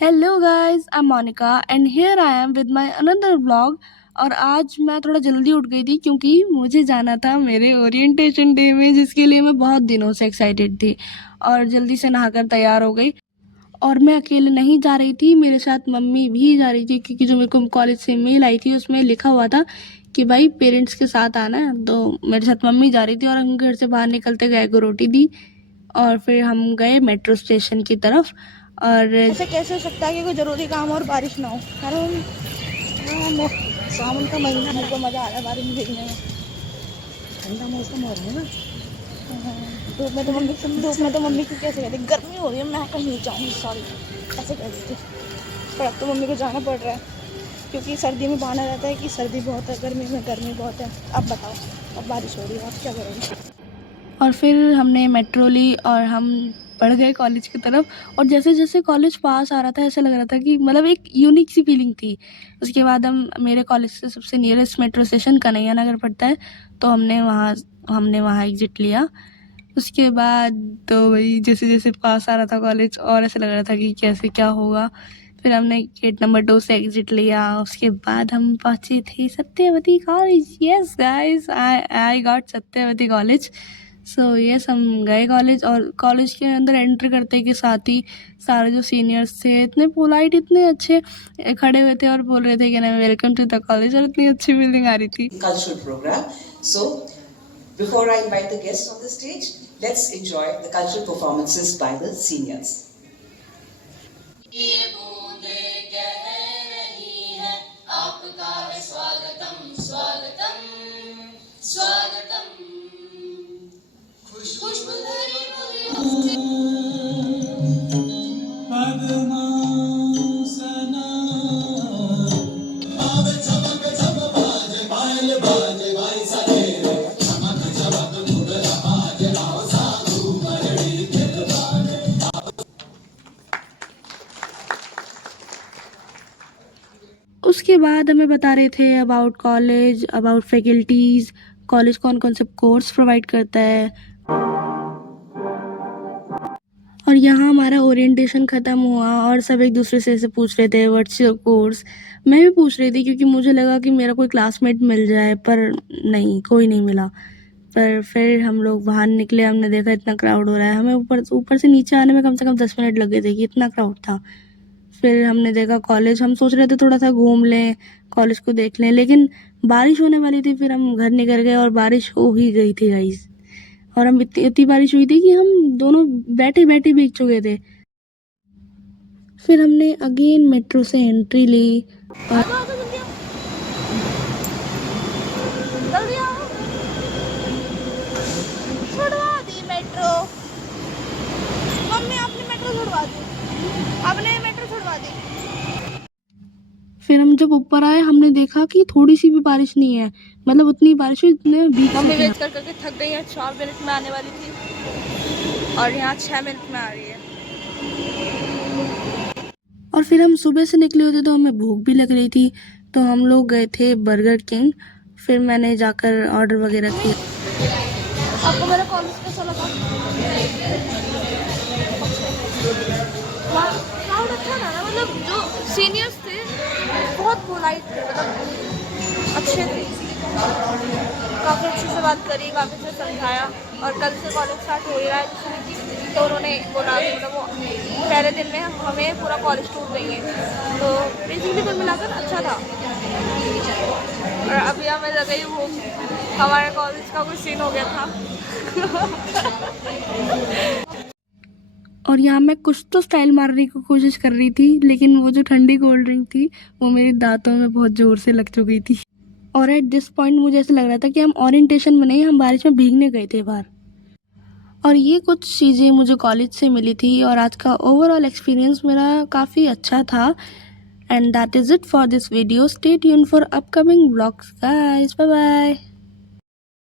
Hello guys, I am Monika and here I am with my another vlog. और आज मैं थोड़ा जल्दी उठ गई थी क्योंकि मुझे जाना था मेरे ओरिएंटेशन डे में, जिसके लिए मैं बहुत दिनों से एक्साइटेड थी। और जल्दी से नहाकर तैयार हो गई। और मैं अकेले नहीं जा रही थी, मेरे साथ मम्मी भी जा रही थी, क्योंकि जो मेरे को कॉलेज से मेल आई थी उसमें लिखा हुआ था कि भाई पेरेंट्स के साथ आना है। तो मेरे साथ मम्मी जा रही थी और हम घर से बाहर निकलते गाय को रोटी दी और फिर हम गए मेट्रो स्टेशन की तरफ। और ऐसे कैसे हो सकता है कि कोई ज़रूरी काम और बारिश ना हो। कारण सावन का महीना, मेरे को मज़ा आ रहा है बारिश में भीगने में। ठंडा मौसम हो रहा है ना। धूप में तो मम्मी को कैसे कहती, गर्मी हो रही है मैं कहीं नहीं जाऊँगी, सॉरी ऐसे कह देती। पर अब तो मम्मी को जाना पड़ रहा है क्योंकि सर्दी में बहाना रहता है कि सर्दी बहुत है, गर्मी में गर्मी बहुत है। अब बताओ, अब बारिश हो रही है, आप क्या करोगे। और फिर हमने मेट्रो ली और हम बढ़ गए कॉलेज की तरफ। और जैसे जैसे कॉलेज पास आ रहा था ऐसा लग रहा था कि मतलब एक यूनिक सी फीलिंग थी। उसके बाद हम मेरे कॉलेज से सबसे नियरेस्ट मेट्रो स्टेशन कन्हैया नगर पड़ता है, तो हमने वहाँ एग्जिट लिया। उसके बाद तो वही जैसे जैसे पास आ रहा था कॉलेज और ऐसा लग रहा था कि कैसे क्या होगा। फिर हमने गेट नंबर 2 से एग्जिट लिया। उसके बाद हम पहुँचे थे Satyavati college. Yes guys, I got Satyavati college. So yes, हम गए कॉलेज। और कॉलेज के अंदर एंटर करते के साथ ही सारे जो सीनियर्स थे इतने पोलाइट, इतने अच्छे खड़े हुए थे और बोल रहे थे कि ना वेलकम टू द कॉलेज, और इतनी अच्छी फीलिंग आ रही थी। Cultural program. So, before I invite the guests on the stage, let's enjoy the cultural performances by the seniors. उसके बाद हमें बता रहे थे about college, about faculties, college कौन कौन से कोर्स प्रोवाइड करता है। और यहाँ हमारा ओरिएंटेशन ख़त्म हुआ और सब एक दूसरे से ऐसे पूछ रहे थे व्हाट्स योर कोर्स। मैं भी पूछ रही थी क्योंकि मुझे लगा कि मेरा कोई क्लासमेट मिल जाए, पर नहीं, कोई नहीं मिला। पर फिर हम लोग बाहर निकले, हमने देखा इतना क्राउड हो रहा है, हमें ऊपर ऊपर से नीचे आने में कम से कम 10 मिनट लगे थे कि इतना क्राउड था। फिर हमने देखा कॉलेज, हम सोच रहे थे थोड़ा सा घूम लें, कॉलेज को देख लें, लेकिन बारिश होने वाली थी। फिर हम घर निकल गए और बारिश हो ही गई थी गाइस। और हम इतनी बारिश हुई थी कि हम दोनों बैठे बैठे भीग चुके थे। फिर हमने अगेन मेट्रो से एंट्री ली और जल्दी आओ, छुड़वा दी मेट्रो। मम्मी आपने मेट्रो छुड़वा दी, आपने मेट्रो छुड़वा दी। फिर हम जब ऊपर आए हमने देखा कि थोड़ी सी भी बारिश नहीं है, मतलब उतनी बारिश हुई जितने भीग मम्मी सके हम। वेट कर करके थक गई है, 4 मिनट में आने वाली थी और यहाँ 6 मिनट में आ रही है। और फिर हम सुबह से निकले होते तो हमें भूख भी लग रही थी, तो हम लोग गए थे बर्गर किंग। फिर मैंने जाकर ऑर्डर वगैरह किया। आपको मेरा कॉलेज कैसा लगा? क्राउड अच्छा था ना, मतलब जो सीनियर्स थे बहुत पोलाइट थे, मतलब अच्छे थे, काफ़ी अच्छे से बात करी, काफ़ी अच्छे से समझाया। और कल से कॉलेज स्टार्ट हो ही रहा है तो उन्होंने बोला कि मतलब वो पहले दिन में हमें पूरा कॉलेज टूर देंगे, तो बेसिकली कुल मिलाकर अच्छा था। और अभी हमें लगा ही वो हमारे कॉलेज का कोई सीन हो गया था। और यहाँ मैं कुछ तो स्टाइल मारने की कोशिश कर रही थी, लेकिन वो जो ठंडी कोल्ड ड्रिंक थी वो मेरे दांतों में बहुत ज़ोर से लग चुकी थी। और एट दिस पॉइंट मुझे ऐसा लग रहा था कि हम ओरिएंटेशन में नहीं, हम बारिश में भीगने गए थे बाहर। और ये कुछ चीज़ें मुझे कॉलेज से मिली थी और आज का ओवरऑल एक्सपीरियंस मेरा काफ़ी अच्छा था। And that is it for this video. Stay tuned for upcoming vlogs guys, bye bye.